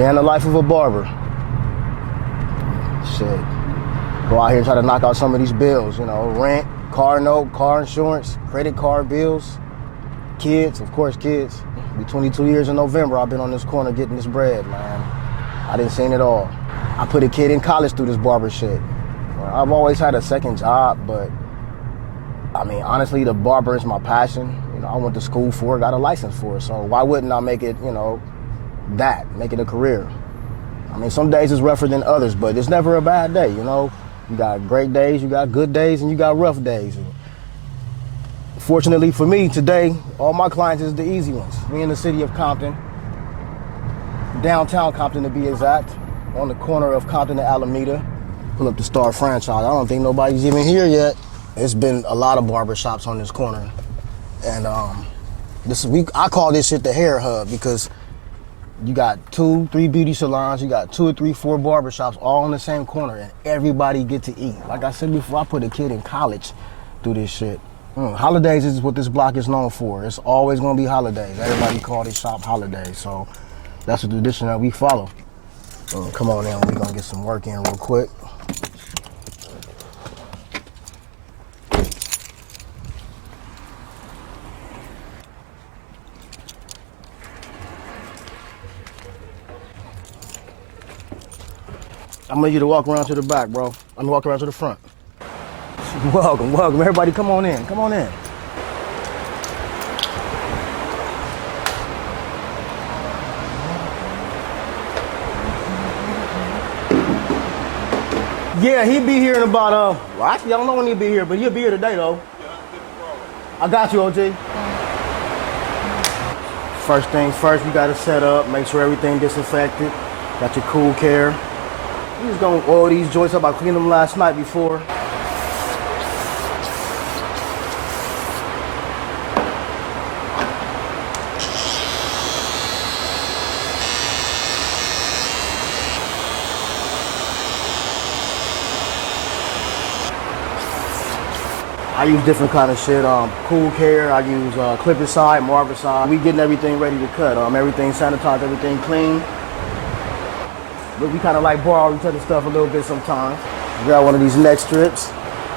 Day in the life of a barber. Shit. Go out here and try to knock out some of these bills, you know, rent, car note, car insurance, credit card bills, kids, of course kids. Be 22 years in November, I've been on this corner getting this bread, man. I done seen it all. I put a kid in college through this barber shit. I've always had a second job, but I mean, honestly, the barber is my passion. You know, I went to school for it, got a license for it, so why wouldn't I make it, you know, make it a career? I mean, some days is rougher than others, but it's never a bad day, you know? You got great days, you got good days, and you got rough days. And fortunately for me, today, all my clients is the easy ones. We in the city of Compton, downtown Compton to be exact, on the corner of Compton and Alameda. Pull up the Star franchise. I don't think nobody's even here yet. It's been a lot of barber shops on this corner. And I call this shit the hair hub because you got 2, 3 beauty salons, you got 2 or 3, 4 barber shops all on the same corner, and everybody get to eat. Like I said before, I put a kid in college through this shit. Holidays is what this block is known for. It's always gonna be holidays. Everybody call this shop holidays, so that's a tradition that we follow. Come on in, we're gonna get some work in real quick. I'm gonna need you to walk around to the back, bro. I'm gonna walk around to the front. Welcome, welcome. Everybody come on in, come on in. Yeah, he'll be here in about, well, actually, I don't know when he'll be here, but he'll be here today, though. I got you, OG. First things first, we gotta set up, make sure everything disinfected. Got your cool care. We just gonna oil these joints up. I cleaned them last night before. I use different kind of shit. Cool care. I use clipper side, marber side. We getting everything ready to cut. Everything sanitized, everything clean. But we kind of like borrow each other's stuff a little bit sometimes. Grab one of these neck strips.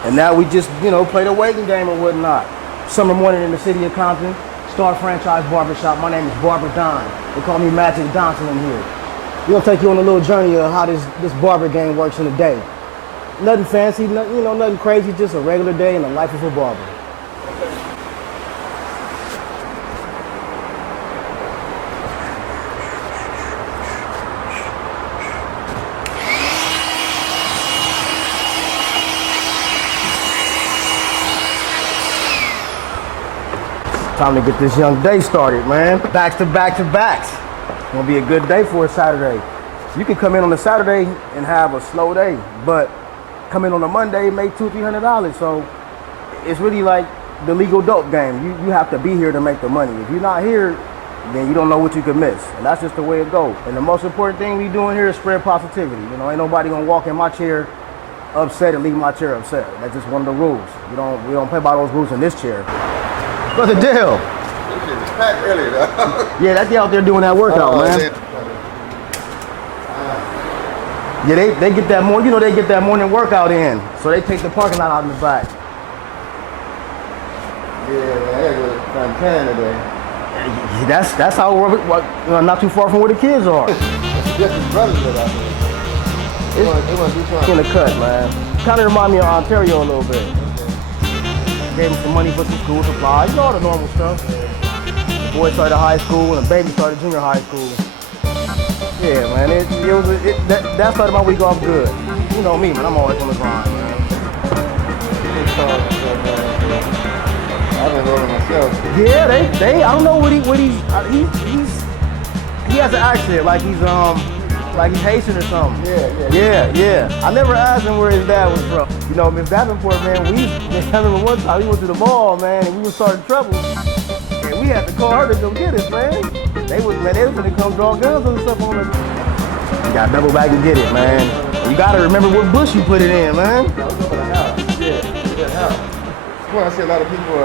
And now we just, you know, play the waiting game or whatnot. Summer morning in the city of Compton, Star Franchise Barbershop. My name is Barber Don. They call me Magic Johnson in here. We're gonna take you on a little journey of how this barber game works in a day. Nothing fancy, nothing crazy, just a regular day in the life of a barber. Time to get this young day started, man. Backs to back to backs. It's gonna be a good day for a Saturday. You can come in on a Saturday and have a slow day, but come in on a Monday, make $200-300. So it's really like the legal dope game. You have to be here to make the money. If you're not here, then you don't know what you could miss. And that's just the way it goes. And the most important thing we doing here is spread positivity. You know, ain't nobody gonna walk in my chair upset and leave my chair upset. That's just one of the rules. We don't play by those rules in this chair. What's the deal? This shit was packed earlier, though. Yeah, that's out there doing that workout, man. Yeah, they get that morning, they get that morning workout in. So they take the parking lot out in the back. Yeah, man, I gotta go to Fontana today. That's how we're not too far from where the kids are. Just his brothers live out there. They want to do something. In the cut, man. Kind of remind me of Ontario a little bit. Gave him some money for some school supplies, all the normal stuff. The boy started high school and the baby started junior high school. Yeah, man, that started my week off good. You know me, man, I'm always on the grind, man. I've been rolling myself. Yeah, they I don't know what he has an accent, like he's Haitian or something. Yeah. I never asked him where his dad was from. You know, Miss Davenport, man, I remember one time we went to the mall, man, and we were starting trouble. And we had to call her to go get us, man. They was gonna come draw guns and stuff on us. You gotta double back and get it, man. You gotta remember what bush you put it in, man. I was over the house. Yeah, house. Well, I see a lot of people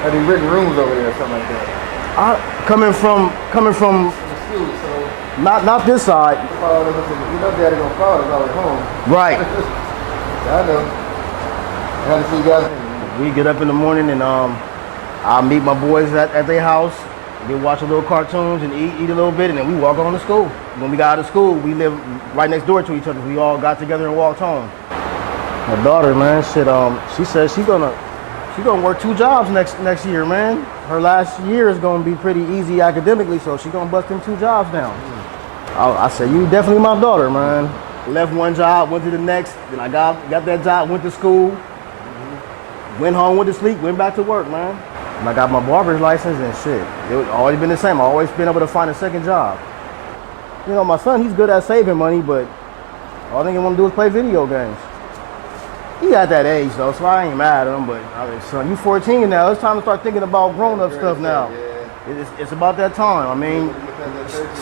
have these written rooms over there or something like that. Coming from the school, so Not this side. You know daddy gonna fall, it's always home. Right. I know. I gotta see you guys. We get up in the morning and I meet my boys at their house. We watch a little cartoons and eat a little bit, and then we walk on to school. When we got out of school, we live right next door to each other. We all got together and walked home. My daughter, man, she says she's gonna work 2 jobs next year, man. Her last year is gonna be pretty easy academically, so she's gonna bust them 2 jobs down. I said, you definitely my daughter, man. Left one job, went to the next, then I got that job, went to school, went home, went to sleep, went back to work, man. And I got my barber's license and shit. It's always been the same. I've always been able to find a second job. You know, my son, he's good at saving money, but all I think he want to do is play video games. He at that age though, so I ain't mad at him, but I mean, son, you 14 now. It's time to start thinking about grown-up stuff now. It's about that time. I mean,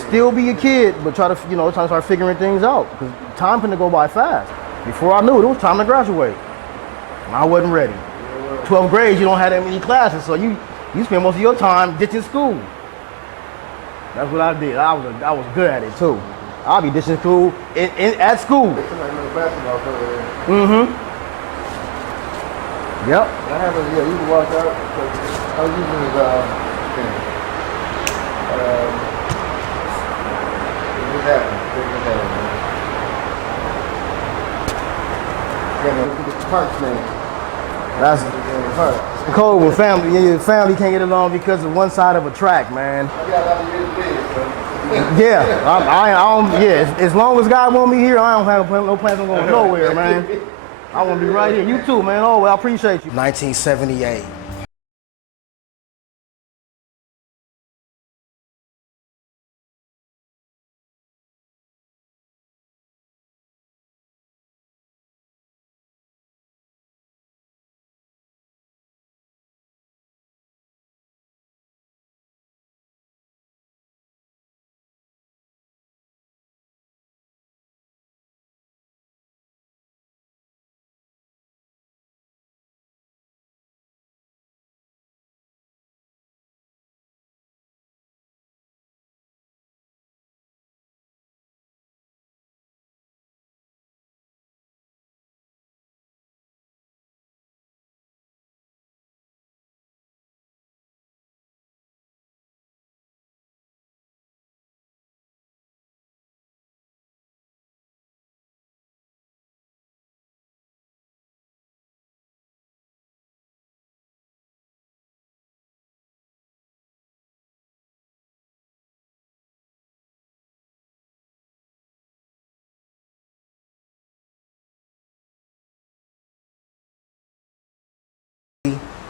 still be a kid, but try to start figuring things out. Because time finna go by fast. Before I knew it was time to graduate. And I wasn't ready. 12th grade, you don't have that many classes, so you spend most of your time ditching school. That's what I did. I was good at it too. I'll be ditching school at school. Mm-hmm. Yep. I haven't, you can walk out. I was using his, what's happening? It's Parks, man. That's cold when family can't get along because of one side of a track, man. I got a lot of years to live, so. Yeah, as long as God want me here, I don't have no plans on going nowhere, man. I want to be right here. You too, man. Oh, well, I appreciate you. 1978.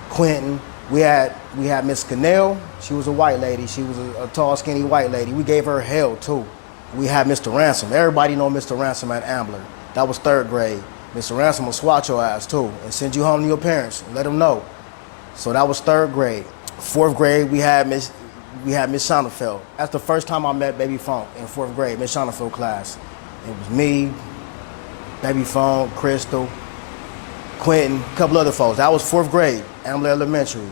Quentin, we had Miss Cannell. She was a white lady. She was a tall, skinny white lady. We gave her hell too. We had Mr. Ransom. Everybody know Mr. Ransom at Ambler. That was 3rd grade. Mr. Ransom will swat your ass too and send you home to your parents and let them know. So that was 3rd grade. 4th grade, we had Miss Schonefeld. That's the first time I met Baby Funk in 4th grade, Miss Schonefeld class. It was me, Baby Funk, Crystal, Quentin, a couple other folks. That was 4th grade, Ambler Elementary.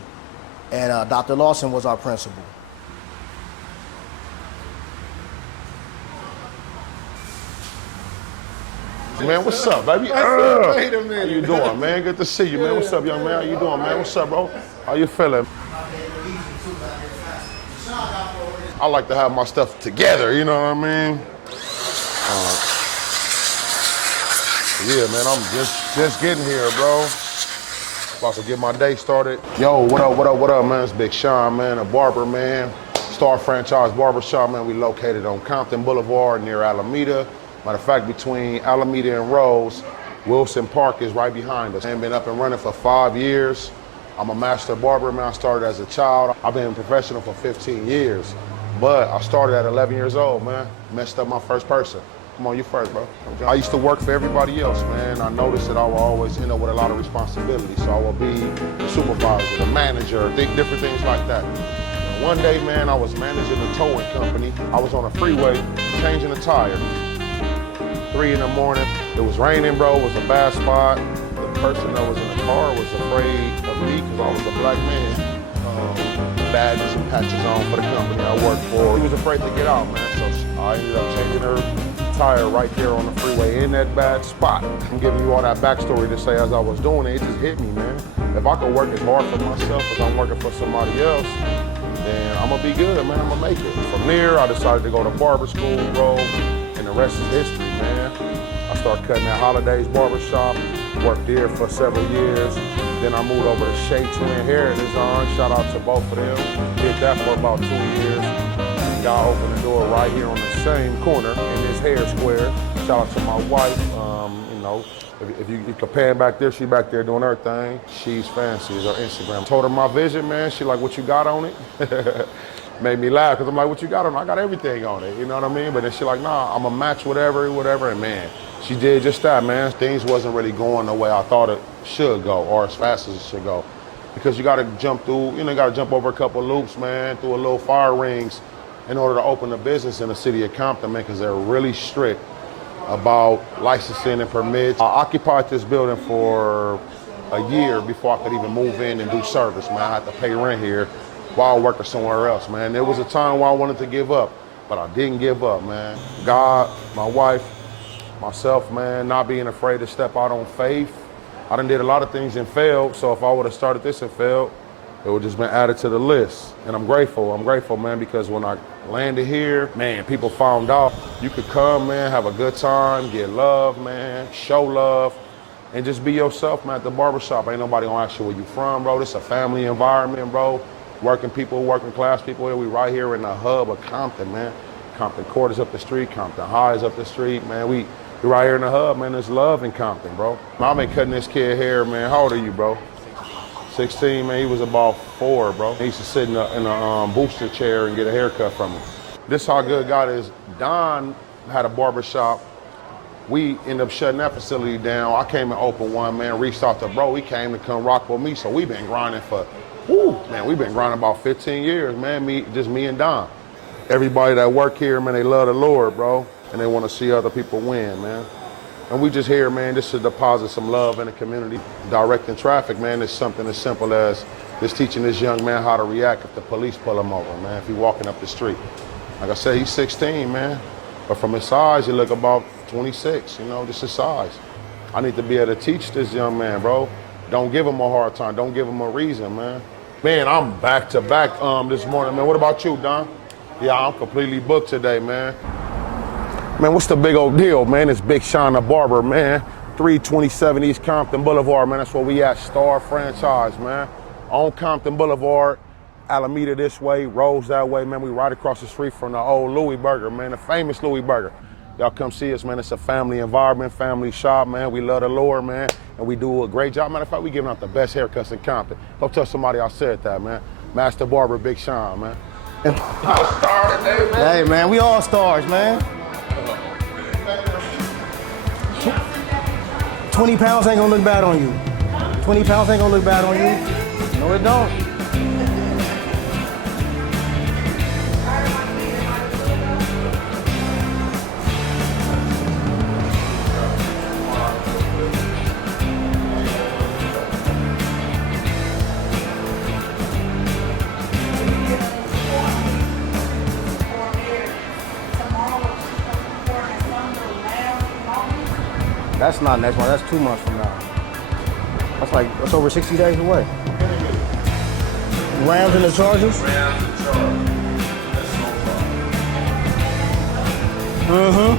And Dr. Lawson was our principal. Man, what's up, baby? Wait a minute. How you doing, man? Good to see you, man. What's up, young man? How you doing, man? What's up, bro? How you feeling? I like to have my stuff together, you know what I mean? Yeah, man, I'm just getting here, bro. About to get my day started. Yo, what up, man? It's Big Sean, man, a barber, man. Star Franchise Barbershop, man. We located on Compton Boulevard near Alameda. Matter of fact, between Alameda and Rose, Wilson Park is right behind us. I've been up and running for 5 years. I'm a master barber, man. I started as a child. I've been professional for 15 years, but I started at 11 years old, man. Messed up my first person. Come on, you first, bro. I used to work for everybody else, man. I noticed that I will always end up with a lot of responsibility. So I will be the supervisor, the manager, different things like that. And one day, man, I was managing a towing company. I was on a freeway changing a tire. 3 in the morning. It was raining, bro. It was a bad spot. The person that was in the car was afraid of me because I was a black man. Badges and patches on for the company I worked for. He was afraid to get out, man. So I ended up changing her tire right there on the freeway in that bad spot. I'm giving you all that backstory to say as I was doing it, it just hit me, man. If I could work as hard for myself as I'm working for somebody else, then I'm gonna be good, man, I'm gonna make it. From there, I decided to go to barber school, bro, and the rest is history, man. I started cutting at Holiday's Barbershop, worked there for several years. Then I moved over to Shea Twin Hair Design. Shout out to both of them. Did that for about 2 years. Y'all opened the door right here on the same corner in this hair square. Shout out to my wife. You know, if you compare back there, she back there doing her thing. She's fancy, is her Instagram. Told her my vision, man. She like, what you got on it? Made me laugh, because I'm like, what you got on it? I got everything on it, you know what I mean? But then she like, nah, I'm gonna match whatever, and man, she did just that, man. Things wasn't really going the way I thought it should go, or as fast as it should go. Because you gotta jump through, you gotta jump over a couple loops, man, through a little fire rings in order to open a business in the city of Compton, man, because they're really strict about licensing and permits. I occupied this building for a year before I could even move in and do service, man. I had to pay rent here while working somewhere else, man. There was a time where I wanted to give up, but I didn't give up, man. God, my wife, myself, man, not being afraid to step out on faith. I done did a lot of things and failed, so if I would have started this and failed, it would just been added to the list. And I'm grateful, man, because when I landed here, man, people found out you could come, man, have a good time, get love, man, show love, and just be yourself, man, at the barbershop. Ain't nobody gonna ask you where you from, bro. This a family environment, bro. Working people, working class people here. We right here in the hub of Compton, man. Compton Court is up the street, Compton High is up the street, man. We right here in the hub, man. There's love in Compton, bro. I've been cutting this kid hair, man. How old are you, bro? 16, man. He was about 4, bro. He used to sit in a booster chair and get a haircut from him. This how good God is. Don had a barbershop. We ended up shutting that facility down. I came and opened one, man. Reached out to bro. He came to come rock with me. So we've been grinding for, we've been grinding about 15 years, man. Just me and Don. Everybody that work here, man, they love the Lord, bro. And they want to see other people win, man. And we just here, man, just to deposit some love in the community. Directing traffic, man, is something as simple as just teaching this young man how to react if the police pull him over, man, if he's walking up the street. Like I said, he's 16, man. But from his size, he look about 26, just his size. I need to be able to teach this young man, bro. Don't give him a hard time. Don't give him a reason, man. Man, I'm back to back this morning, man. What about you, Don? Yeah, I'm completely booked today, man. Man, what's the big old deal, man? It's Big Sean the Barber, man. 327 East Compton Boulevard, man. That's where we at, Star Franchise, man. On Compton Boulevard, Alameda this way, Rose that way, man. We right across the street from the old Louis Burger, man, the famous Louis Burger. Y'all come see us, man. It's a family environment, family shop, man. We love the Lord, man, and we do a great job. Matter of fact, we giving out the best haircuts in Compton. Go tell somebody I said that, man. Master Barber, Big Sean, man. Star today, man. Hey, man, we all stars, man. 20 pounds ain't gonna look bad on you. 20 pounds ain't gonna look bad on you. No, it don't. That's not next month, that's 2 months from now. That's over 60 days away. Rams and the Chargers? Rams and Chargers. That's so far. Mm-hmm.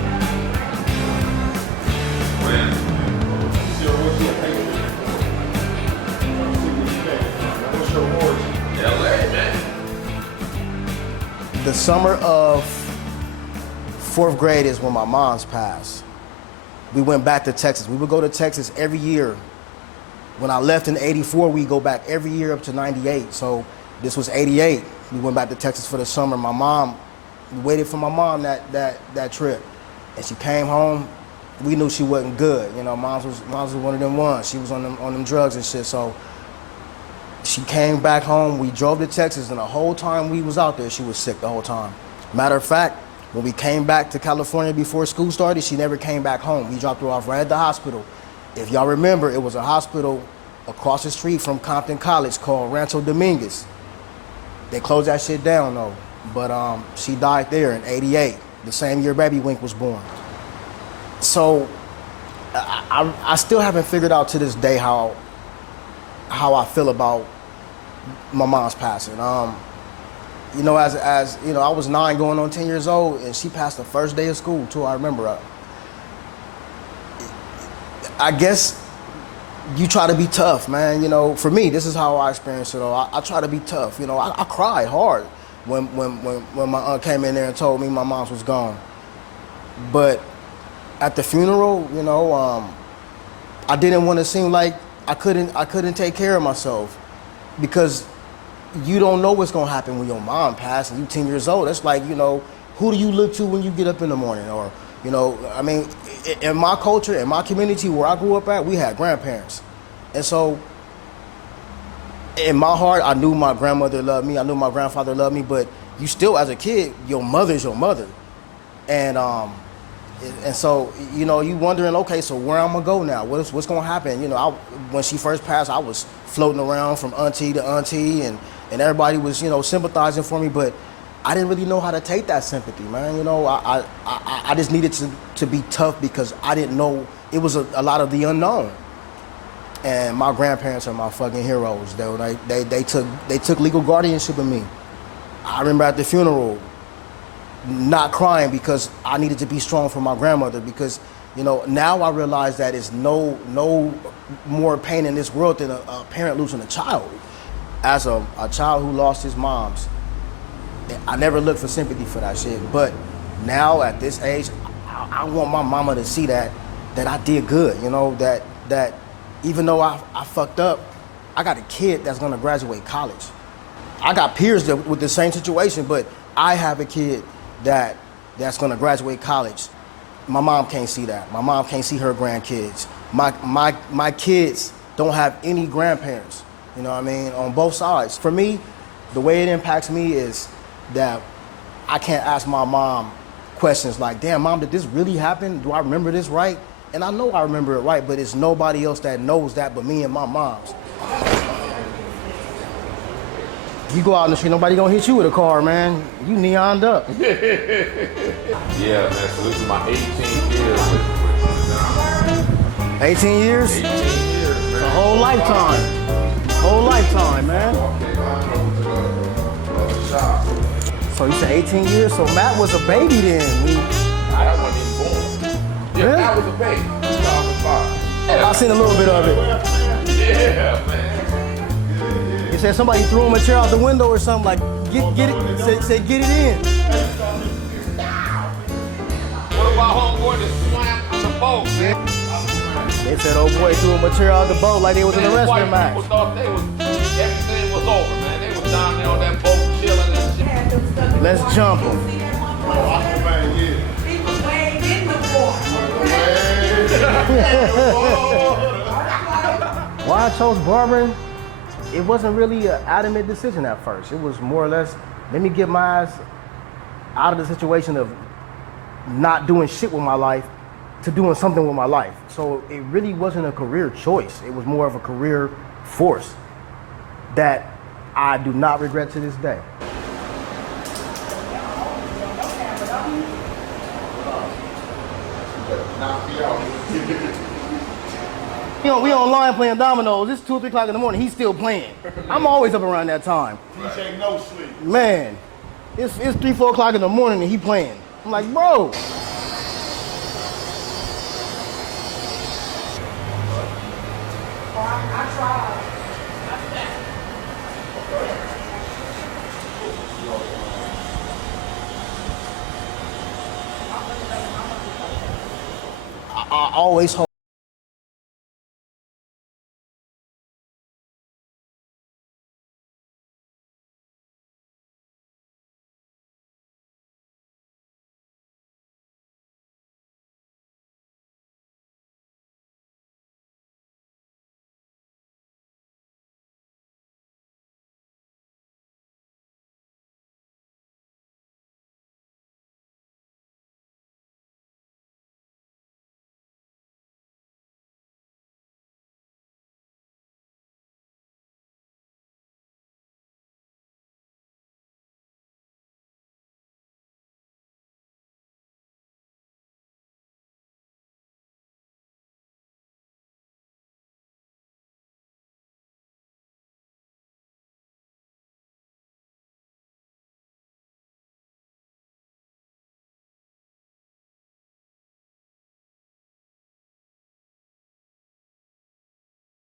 What's your horse? LA, man. The summer of 4th grade is when my mom's passed. We went back to Texas. We would go to Texas every year. When I left in '84, we go back every year up to '98. So this was '88. We went back to Texas for the summer. We waited for my mom that trip. And she came home. We knew she wasn't good. Mom's was one of them ones. She was on them drugs and shit. So she came back home. We drove to Texas, and the whole time we was out there, she was sick the whole time. Matter of fact, when we came back to California before school started, she never came back home. We dropped her off right at the hospital. If y'all remember, it was a hospital across the street from Compton College called Rancho Dominguez. They closed that shit down though, but she died there in '88. the same year Baby Wink was born. So I still haven't figured out to this day how I feel about my mom's passing. You know, as you know, I was 9 going on 10 years old, and she passed the first day of school too. I remember. I guess you try to be tough, man. You know, for me, this is how I experience it. I try to be tough. You know, I cried hard when my aunt came in there and told me my mom was gone. But at the funeral, you know, I didn't want to seem like I couldn't take care of myself, because you don't know what's gonna happen when your mom passed and you 10 years old. That's like, you know, who do you look to when you get up in the morning? Or, you know, I mean, in my culture, in my community where I grew up at, we had grandparents. And so in my heart, I knew my grandmother loved me, I knew my grandfather loved me, but you still, as a kid, your mother's your mother. And so, you know, you wondering, okay, so where I'm gonna go now? What's gonna happen? You know, when she first passed, I was floating around from auntie to auntie, and everybody was, you know, sympathizing for me, but I didn't really know how to take that sympathy, man. You know, I just needed to be tough, because I didn't know, it was a lot of the unknown. And my grandparents are my fucking heroes, though. They took legal guardianship of me. I remember at the funeral, not crying because I needed to be strong for my grandmother, because, you know, now I realize that it's no more pain in this world than a parent losing a child. As a child who lost his moms, I never looked for sympathy for that shit. But now at this age, I want my mama to see that I did good, you know, that even though I fucked up, I got a kid that's gonna graduate college. I got peers with the same situation, but I have a kid that's gonna graduate college. My mom can't see that. My mom can't see her grandkids. My kids don't have any grandparents, you know what I mean, on both sides. For me, the way it impacts me is that I can't ask my mom questions like, damn, Mom, did this really happen? Do I remember this right? And I know I remember it right, but it's nobody else that knows that but me and my moms. You go out in the street, nobody gonna hit you with a car, man. You neoned up. Yeah, man, so this is my 18th year. 18 years? 18 years, man. It's a whole lifetime. Whole lifetime, man. So you said 18 years? So Matt was a baby then. I wasn't even born. Yeah, Really? Matt was a baby. 2005. I seen a little bit of it. Yeah, man. He said somebody threw him a chair out the window or something, like, get it, said get it in. What about homeboy that swam the boat, man? They said, oh boy, threw him a chair out the boat like they was in a wrestling match. People thought everything was over, man. They was down there on that boat chilling and shit. Let's jump him. He was way in the water. Why I chose barbering, it wasn't really an adamant decision at first. It was more or less, let me get my ass out of the situation of not doing shit with my life to doing something with my life. So it really wasn't a career choice. It was more of a career force that I do not regret to this day. You know, we online playing dominoes. It's 2 or 3 o'clock in the morning. He's still playing. I'm always up around that time. He ain't no sleep. Man, it's 3, 4 o'clock in the morning and he playing. I'm like, bro. I tried. I always hope.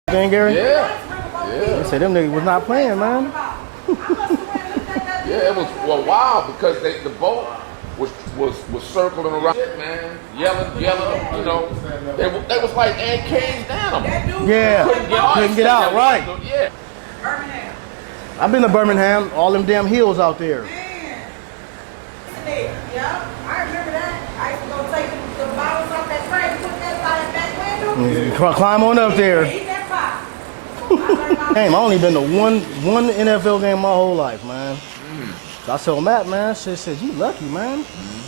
Then Gary? Yeah. They said them niggas was not playing, man. Yeah, it was for a while because the boat was circling around, shit, man, yelling, you know. They was like caged animals. Yeah, couldn't get out, right. Yeah. Birmingham. I've been to Birmingham, all them damn hills out there. Yeah, I remember that. I used to go take the bottles off that train, put that by that back window. Climb on up there. Eat that pie. I learned my Game, I only been to one NFL game my whole life, man. So I told Matt, man, shit said you lucky, man.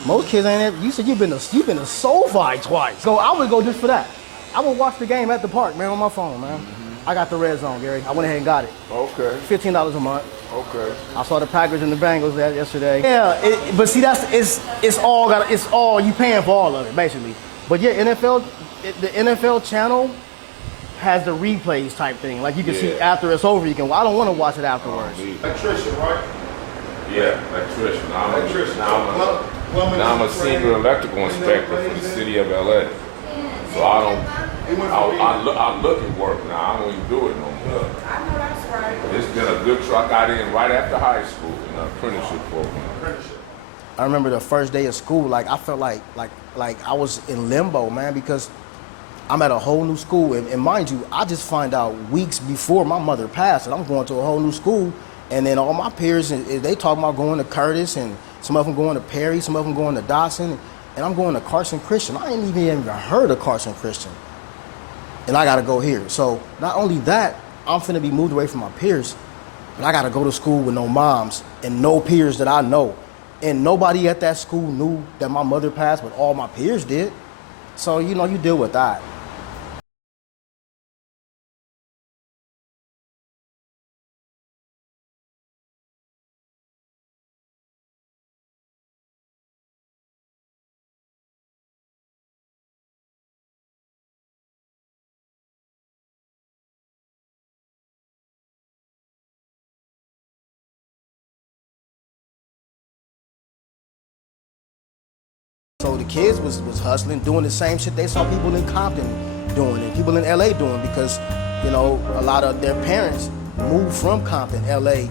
Most kids ain't ever. You said you've been to SoFi twice. So I would go just for that. I would watch the game at the park, man, on my phone, man. I got the red zone, Gary. I went ahead and got it. Okay. $15 a month. Okay. I saw the Packers and the Bengals yesterday. Yeah, but see, it's all you paying for all of it basically. But yeah, the NFL channel has the replays type thing. Like you can see after it's over, you can. Well, I don't want to watch it afterwards. Electrician, right? Yeah, electrician. Electrician. Now I'm a senior electrical inspector for the city of LA. So I look at work now. I don't even do it no more. I know that's right. It's been a good try. I got in right after high school in an apprenticeship program. I remember the first day of school, like I felt like I was in limbo, man, because I'm at a whole new school, and mind you, I just find out weeks before my mother passed that I'm going to a whole new school, and then all my peers, they talk about going to Curtis, and some of them going to Perry, some of them going to Dawson, and I'm going to Carson Christian. I ain't even heard of Carson Christian, and I got to go here. So not only that, I'm finna be moved away from my peers, but I got to go to school with no moms and no peers that I know. And nobody at that school knew that my mother passed, but all my peers did. So, you know, you deal with that. So the kids was hustling, doing the same shit they saw people in Compton doing and people in LA doing because, you know, a lot of their parents moved from Compton, LA.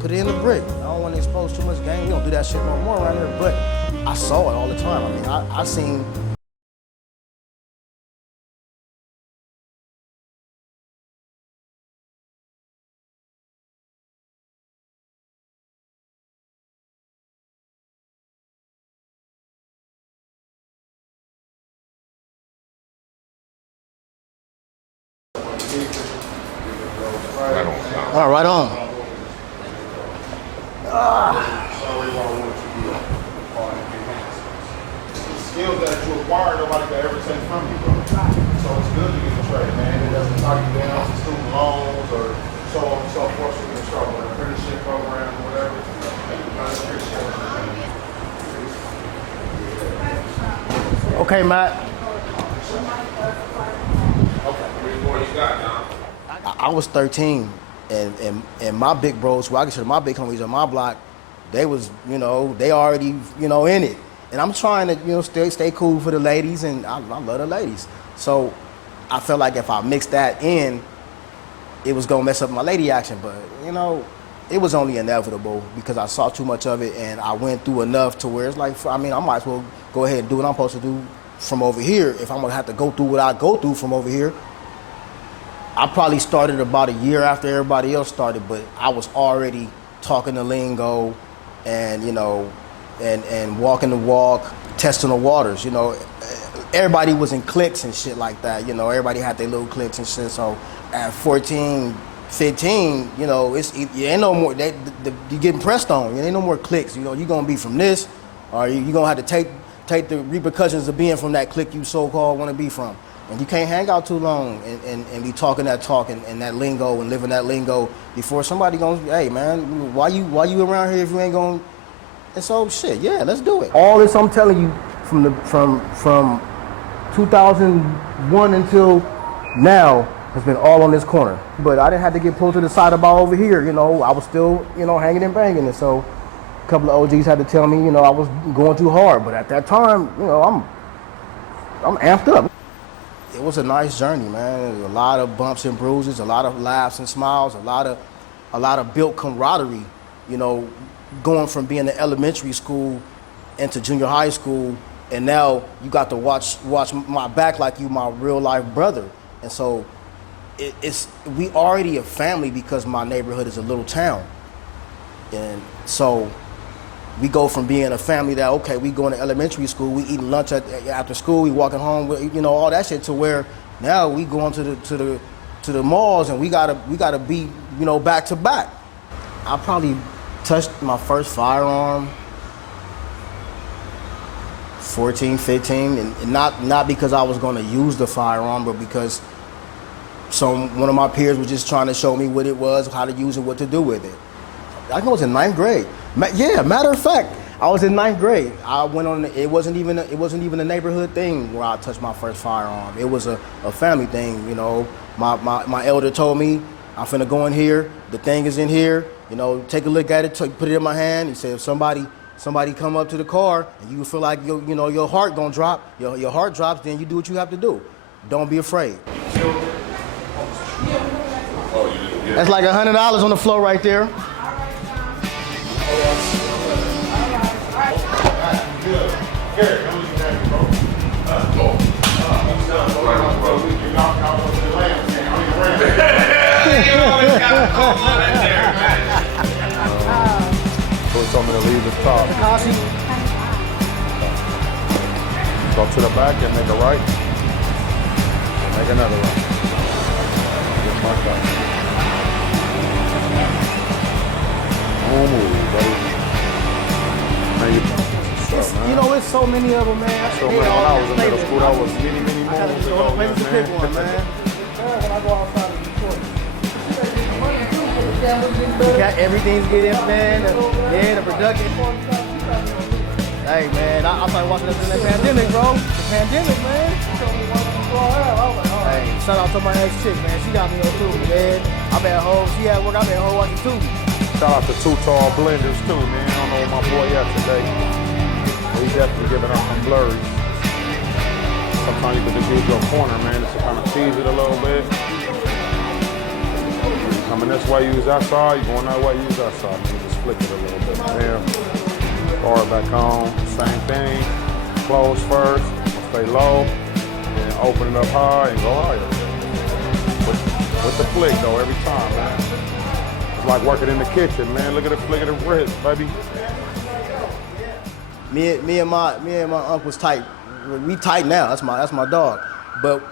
Put it in the brick. I don't want to expose too much game. We don't do that shit no more around here, but I saw it all the time. I mean, I seen. Right on time. All right, right on. Skills that you acquire, nobody can ever take from you, bro. So it's good to get a trade, man. It doesn't tie you down to student loans or so on and so forth. So you can start with an apprenticeship program or whatever. Okay, Matt. What you got now? I was 13, and my big bros, who I consider my big homies on my block, they was, you know, they already, you know, in it. And I'm trying to, you know, stay cool for the ladies, and I love the ladies. So I felt like if I mixed that in, it was gonna mess up my lady action. But, you know, it was only inevitable because I saw too much of it, and I went through enough to where it's like, I mean, I might as well go ahead and do what I'm supposed to do from over here. If I'm gonna have to go through what I go through from over here, I probably started about a year after everybody else started, but I was already talking the lingo and, you know, and walking the walk, testing the waters, you know. Everybody was in cliques and shit like that, you know. Everybody had their little cliques and shit. So at 14, 15, you know, you ain't no more, you getting pressed on. You ain't no more cliques. You know, you're going to be from this, or you're going to have to take the repercussions of being from that clique you so-called want to be from. And you can't hang out too long and be talking that talk and that lingo and living that lingo before somebody goes, hey, man, why you around here if you ain't going to And so shit, yeah, let's do it. All this I'm telling you from 2001 until now has been all on this corner. But I didn't have to get pulled to the side about over here, you know. I was still, you know, hanging and banging. And so a couple of OGs had to tell me, you know, I was going too hard. But at that time, you know, I'm amped up. It was a nice journey, man. A lot of bumps and bruises, a lot of laughs and smiles, a lot of built camaraderie, you know, going from being in elementary school into junior high school, and now you got to watch my back like you my real life brother. And so it's we already a family because my neighborhood is a little town. And so we go from being a family that, okay, we going to elementary school, we eating lunch after school, we walking home, you know, all that shit, to where now we going to the malls and we gotta be, you know, back to back. I probably touched my first firearm 14, 15, and not because I was going to use the firearm, but because one of my peers was just trying to show me what it was, how to use it, what to do with it. I think I was in ninth grade. Yeah, matter of fact, I was in ninth grade. I went on. It wasn't even a neighborhood thing where I touched my first firearm. It was a family thing. You know, my elder told me, I'm finna go in here. The thing is in here. You know, take a look at it. Put it in my hand. He said, if somebody come up to the car and you feel like your heart gonna drop, your heart drops, then you do what you have to do. Don't be afraid. That's like $100 on the floor right there. He told me to leave the top. Go to the back and make a right. And make another right. Just like that. Don't move, buddy. You know, it's so many of them, man. So many. When I was in middle school, that was many moves ago, Maybe to pick one, man. When I go outside of Detroit. Everything's getting, man. The production. Hey, man, I started watching this in the pandemic, bro. The pandemic, man. Hey, shout out to my ex-chick, man. She got me on too, man. I'm at home. She at work. I'm at home watching too. Shout out to Two Tall Blenders too, man. I don't know where my boy at today. He's definitely giving out some blurries. Sometimes you can just use your corner, man, just to kind of tease it a little bit. Coming this way, use that side. You going that way, use that side. You just flick it a little bit. There. Bar back on. Same thing. Close first. Stay low. And open it up high and go higher. With the flick though, every time, man. It's like working in the kitchen, man. Look at the flick of the wrist, baby. Me and my uncle's tight. We tight now. That's my dog. But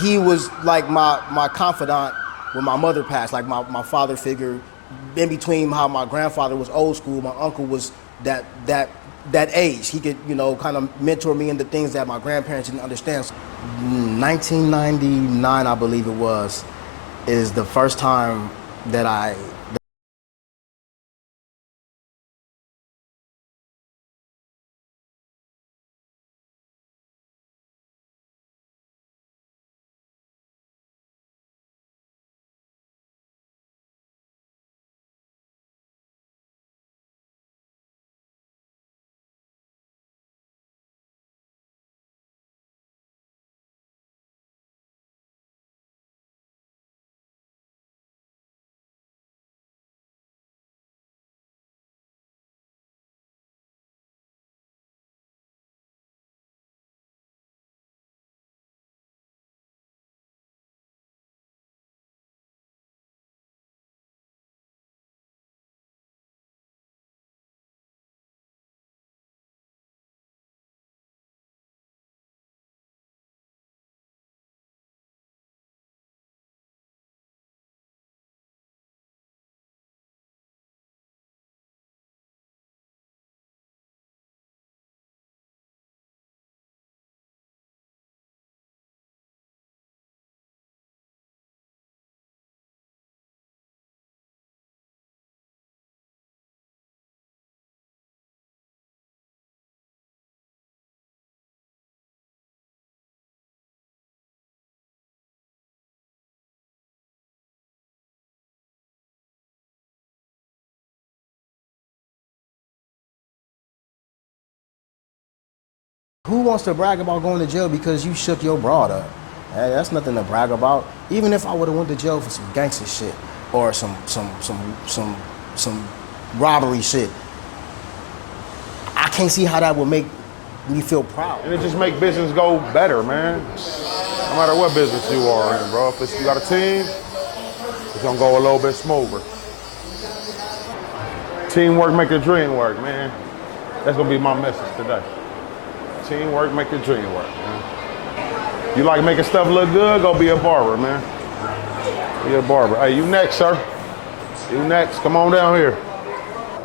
he was like my confidant when my mother passed. Like my father figure. In between how my grandfather was old school, my uncle was that age. He could, you know, kind of mentor me into things that my grandparents didn't understand. 1999, I believe it was, is the first time that I Who wants to brag about going to jail because you shook your broad up? That's nothing to brag about. Even if I would have went to jail for some gangster shit or some robbery shit, I can't see how that would make me feel proud. And it just make business go better, man. No matter what business you are in, bro. If you got a team, it's gonna go a little bit smoother. Teamwork make the dream work, man. That's gonna be my message today. Teamwork make the dream work, man. You like making stuff look good, go be a barber, man. Be a barber. Hey, you next, sir. You next, come on down here.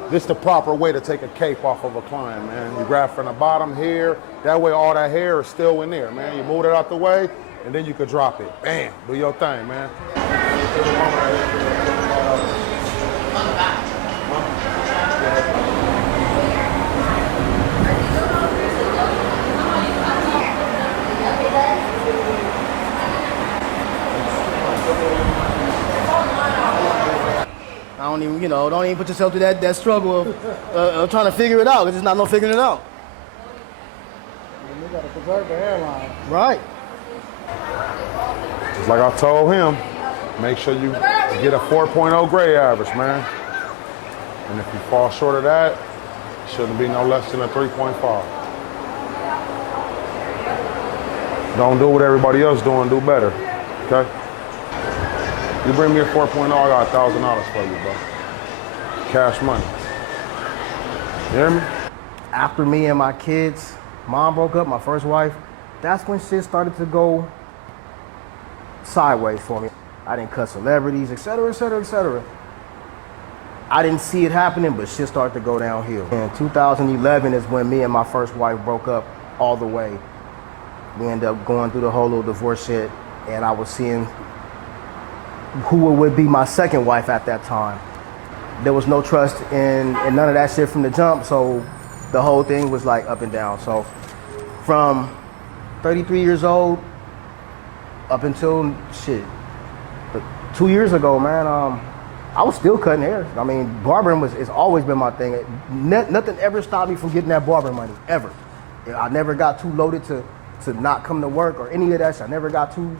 This is the proper way to take a cape off of a client, man. You grab from the bottom here, that way all that hair is still in there, man. You move it out the way, and then you can drop it. Bam, do your thing, man. Don't even put yourself through that struggle of trying to figure it out. There's just not no figuring it out. You gotta preserve the hairline. Right. Just like I told him, make sure you get a 4.0 grade average, man. And if you fall short of that, it shouldn't be no less than a 3.5. Don't do what everybody else doing, do better, okay? You bring me a 4.0, I got $1,000 for you, bro. Cash money. You hear me? After me and my kids' mom broke up, my first wife, that's when shit started to go sideways for me. I didn't cut celebrities, et cetera, et cetera, et cetera. I didn't see it happening, but shit started to go downhill. In 2011 is when me and my first wife broke up all the way. We ended up going through the whole little divorce shit, and I was seeing who would be my second wife at that time. There was no trust in none of that shit from the jump, so the whole thing was like up and down. So from 33 years old up until shit, 2 years ago, man, I was still cutting hair. I mean, barbering it's always been my thing. Nothing ever stopped me from getting that barber money, ever. I never got too loaded to not come to work or any of that shit. I never got too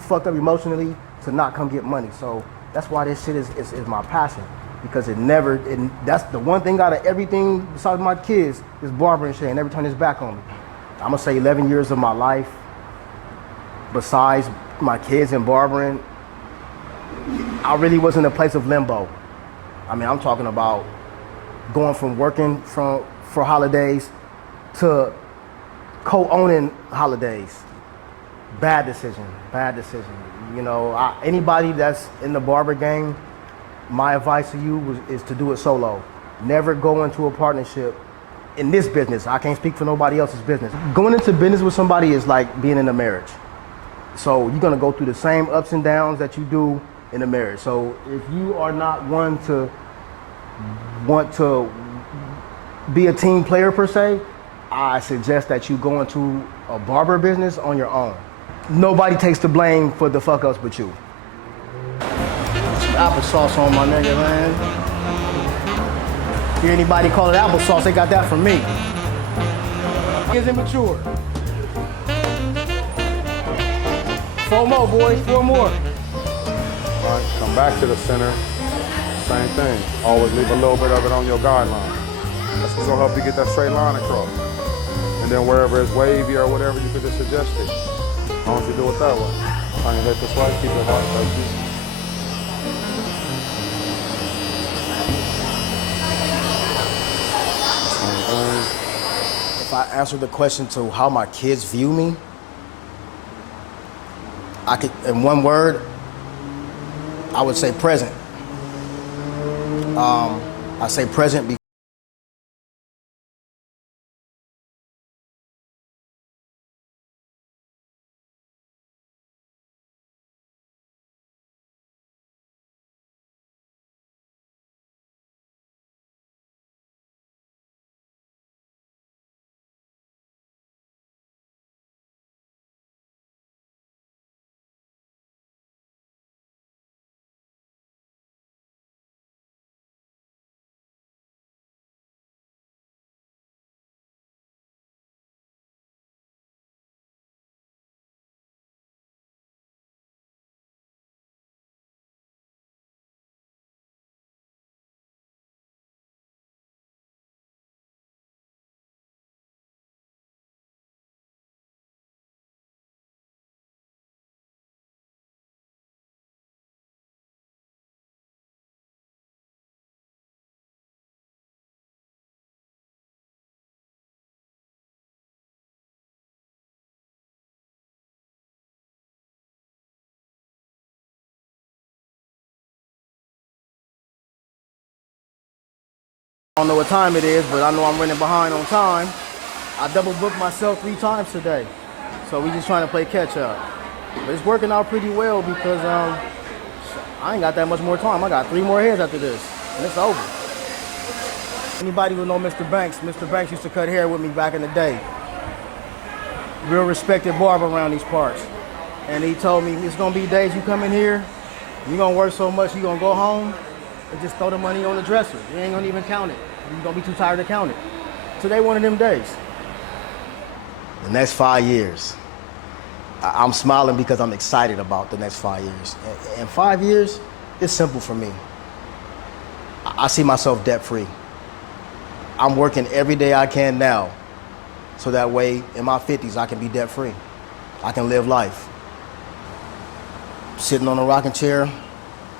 fucked up emotionally to not come get money. So that's why this shit is my passion, because that's the one thing out of everything besides my kids is barbering shit, and never turn his back on me. I'm gonna say 11 years of my life, besides my kids and barbering, I really was in a place of limbo. I mean, I'm talking about going from working for holidays to co-owning holidays. Bad decision. You know, anybody that's in the barber game, my advice to you is to do it solo. Never go into a partnership in this business. I can't speak for nobody else's business. Going into business with somebody is like being in a marriage. So you're gonna go through the same ups and downs that you do in a marriage. So if you are not one to want to be a team player per se, I suggest that you go into a barber business on your own. Nobody takes the blame for the fuck ups but you. Some applesauce on my nigga, man. Hear anybody call it applesauce, they got that from me. It's immature. 4 more, boys, 4 more. All right, come back to the center. Same thing. Always leave a little bit of it on your guideline. That's what's gonna help you get that straight line across. And then wherever it's wavy or whatever, you could just adjust it. As long as you do it that way. Turn your head this way, keep it hot, thank you. If I answer the question to how my kids view me, I could, in one word, I would say present. I say present because I don't know what time it is, but I know I'm running behind on time. I double booked myself 3 times today. So we just trying to play catch up. But it's working out pretty well because I ain't got that much more time. I got 3 more heads after this, and it's over. Anybody who know Mr. Banks used to cut hair with me back in the day. Real respected barber around these parts. And he told me, it's gonna be days you come in here, you're gonna work so much, you're gonna go home and just throw the money on the dresser. You ain't gonna even count it. You're gonna be too tired to count it. Today, one of them days. The next 5 years, I'm smiling because I'm excited about the next 5 years. In 5 years, it's simple for me. I see myself debt-free. I'm working every day I can now, so that way in my 50s I can be debt-free. I can live life. Sitting on a rocking chair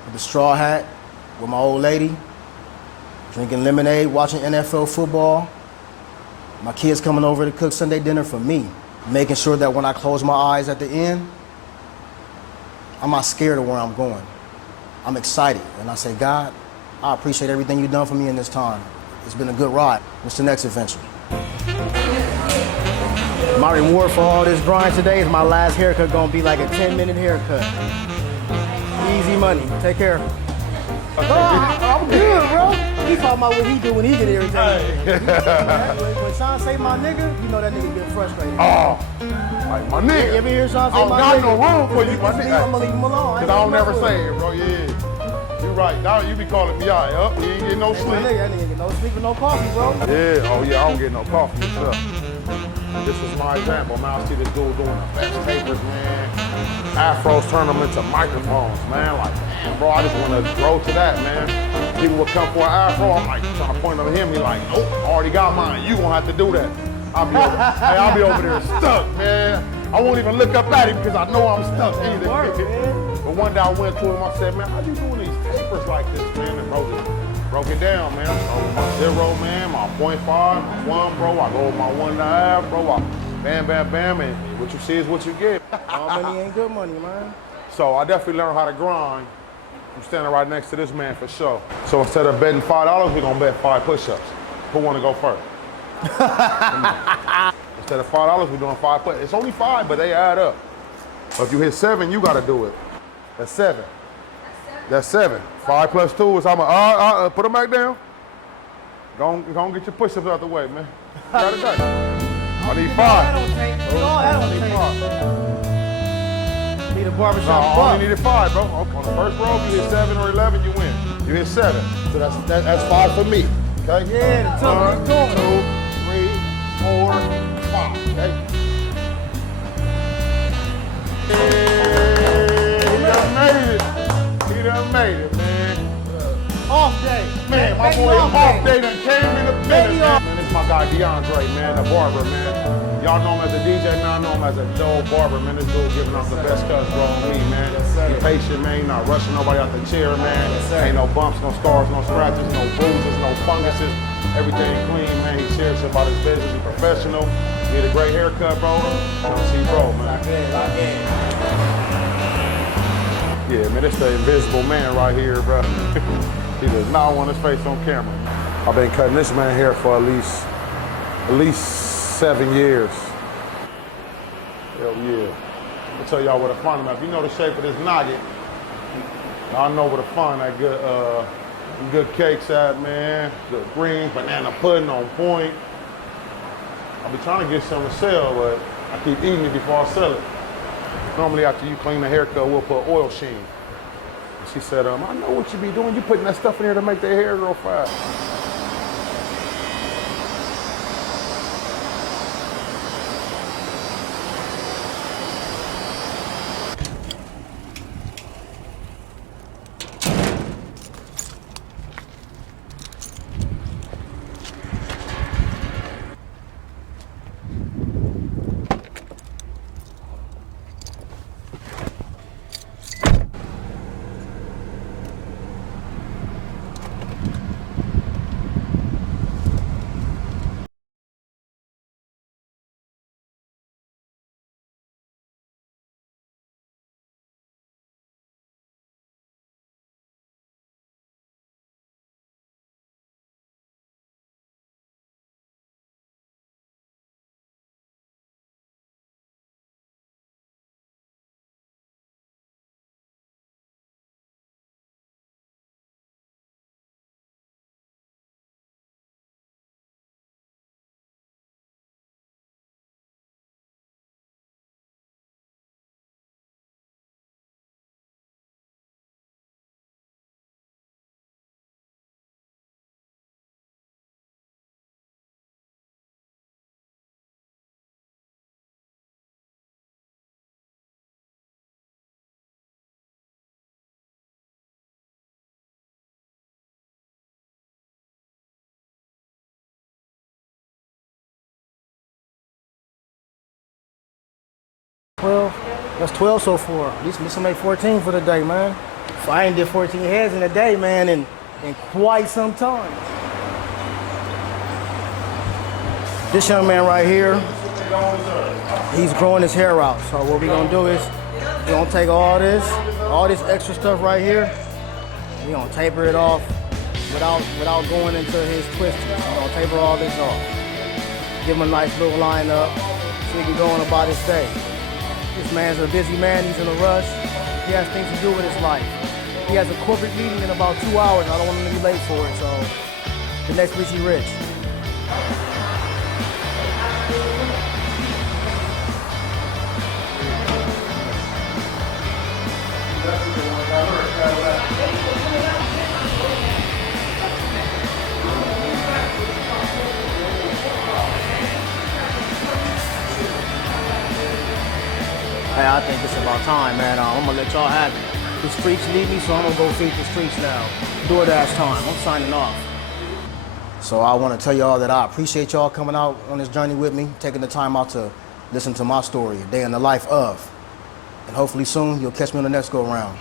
with a straw hat with my old lady, drinking lemonade, watching NFL football. My kids coming over to cook Sunday dinner for me, making sure that when I close my eyes at the end, I'm not scared of where I'm going. I'm excited, and I say, God, I appreciate everything you've done for me in this time. It's been a good ride. What's the next adventure? My reward for all this grind today is my last haircut gonna be like a 10-minute haircut. Easy money. Take care. I'm good, bro. He talking about what he do when he get irritated. When Sean say my nigga, you know that nigga get frustrated. Oh, like my nigga. You ever hear Sean say my nigga? I don't got no room for you, my nigga. I'm gonna leave him alone. Cause I don't never say it, bro. Yeah. You right. Now you be calling me out. Yup. You ain't getting no sleep. That nigga get no sleep and no coffee, bro. Yeah. Oh yeah. I don't get no coffee. What's up? This is my example, man. I see this dude doing the best papers, man. Afros turn them into microphones, man. Like, man, bro, I just want to grow to that, man. People would come for an afro. I'm like trying to point at him. He like, nope, I already got mine. You gonna have to do that. I'll be over there stuck, man. I won't even look up at him because I know I'm stuck either. But one day I went to him. I said, man, how you doing these papers like this, man? And bro just broke it down, man. I start with my 0, man, my 0.5, my 1, bro. I go with my 1.5, bro. I bam, bam, bam, and what you see is what you get. All money ain't good money, man. So I definitely learned how to grind. I'm standing right next to this man for sure. So instead of betting $5, we're gonna bet 5 push-ups. Who wanna go first? Instead of $5, we're doing 5 push-ups. It's only 5, but they add up. So if you hit 7, you gotta do it. That's 7. That's 7. 5 plus 2 is how much? Put them back down. Go on, get your push-ups out the way, man. Got it done. I need 5. I need 5. Need a barbershop. No, I only needed 5, bro. On the first row, if you hit 7 or 11, you win. You hit 7, so that's 5 for me. Okay. Yeah, the 1, 2, 3, 4, 5. Okay. He done made it. He done made it, man. Off day. Man, my boy off day done came in the business, man. This is my guy DeAndre, man, the barber, man. Y'all know him as a DJ, man. I know him as a dope barber, man. This dude giving out the best cuts, bro, on me, man. Be patient, man. You're not rushing nobody out the chair, man. Ain't no bumps, no scars, no scratches, no bruises, no funguses. Everything clean, man. He's serious about his business. He's professional. Need a great haircut, bro. Come see, bro, man. Yeah, man, it's the invisible man right here, bro. He does not want his face on camera. I've been cutting this man hair for at least 7 years. Hell yeah. I'll tell y'all where to find him at. If you know the shape of this noggin, y'all know where to find that good cakes at, man. Good greens, banana pudding on point. I'll be trying to get some to sell, but I keep eating it before I sell it. Normally after you clean the haircut, we'll put oil sheen. She said, I know what you be doing. You putting that stuff in here to make their hair grow fast. Well, that's 12 so far. At least missing make 14 for the day, man. So I ain't did 14 heads in a day, man, in quite some time. This young man right here, he's growing his hair out. So what we're gonna do is we're gonna take all this extra stuff right here, we're gonna taper it off without going into his twisters. We're gonna taper all this off. Give him a nice little line up so he can go on about his day. This man's a busy man, he's in a rush. He has things to do with his life. He has a corporate meeting in about 2 hours. I don't want him to be late for it, so the next Richie Rich. Hey, I think it's about time, man. I'm gonna let y'all have it. The streets need me, so I'm gonna go feed the streets now. DoorDash time. I'm signing off. So I want to tell y'all that I appreciate y'all coming out on this journey with me, taking the time out to listen to my story, a day in the life of. And hopefully soon you'll catch me on the next go round.